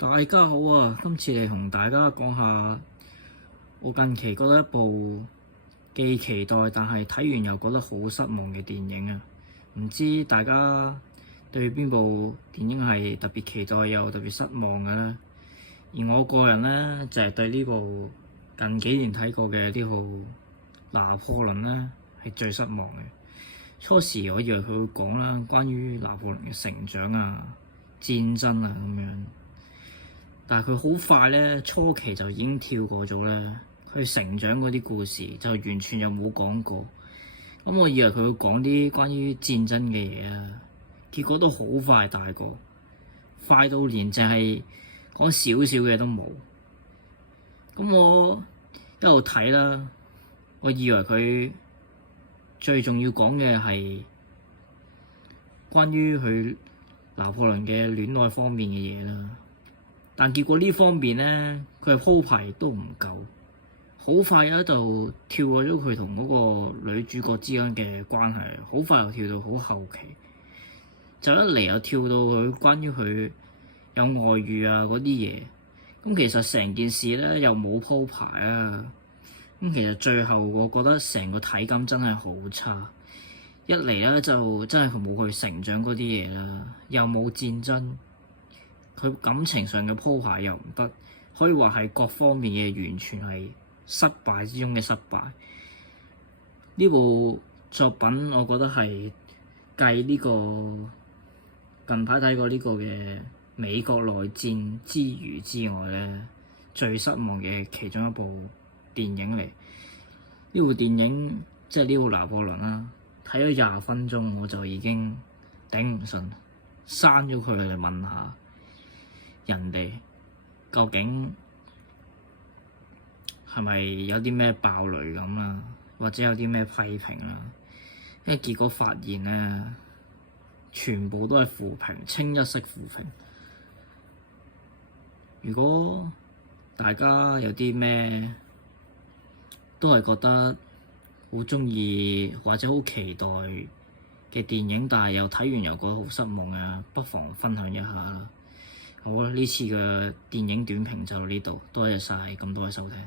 大家好啊！今次嚟同大家講下我近期覺得一部既期待但係睇完又覺得好失望嘅電影啊！唔知大家對邊部電影係特別期待又特別失望嘅咧？而我個人咧就係對呢部近幾年睇過嘅呢部拿破崙咧係最失望嘅。初時我以為佢會講啦，關於拿破崙嘅成長啊、戰爭啊咁樣。但係佢好快咧，初期就已經跳過咗咧，佢成長嗰啲故事就完全又冇講過。咁我以為佢會講啲關於戰爭嘅嘢啊，結果都好快大過，快到連淨係講少少嘅都冇。咁我一路睇啦，我以為佢最重要講嘅係關於佢拿破崙嘅戀愛方面嘅嘢啦。但結果呢方面咧，佢係鋪排都唔夠，好快喺度跳過咗佢同嗰個女主角之間嘅關係，好快又跳到好後期，就一嚟又跳到佢關於佢有外遇啊嗰啲嘢，咁其實成件事咧又冇鋪排啊，咁其實最後我覺得成個體感真係好差，一嚟咧就真係冇佢成長嗰啲嘢啦，又冇戰爭。佢感情上嘅鋪排又唔得，可以話係各方面嘅完全係失敗之中嘅失敗。呢部作品我覺得係繼呢個近排睇過呢個嘅美國內戰之餘之外咧，最失望嘅其中一部電影嚟。呢部電影即係呢部拿破崙啦，睇咗20分鐘我就已經頂唔順，刪咗佢嚟問下人哋究竟係咪有啲咩爆雷咁啦，或者有啲咩批評啦？因為結果發現咧，全部都係負評，清一色負評。如果大家有啲咩都係覺得好鍾意或者好期待嘅電影，但係又睇完又覺得好失望啊，不妨分享一下啦。好啦，呢次嘅電影短評就到呢度，多謝晒咁多位收聽。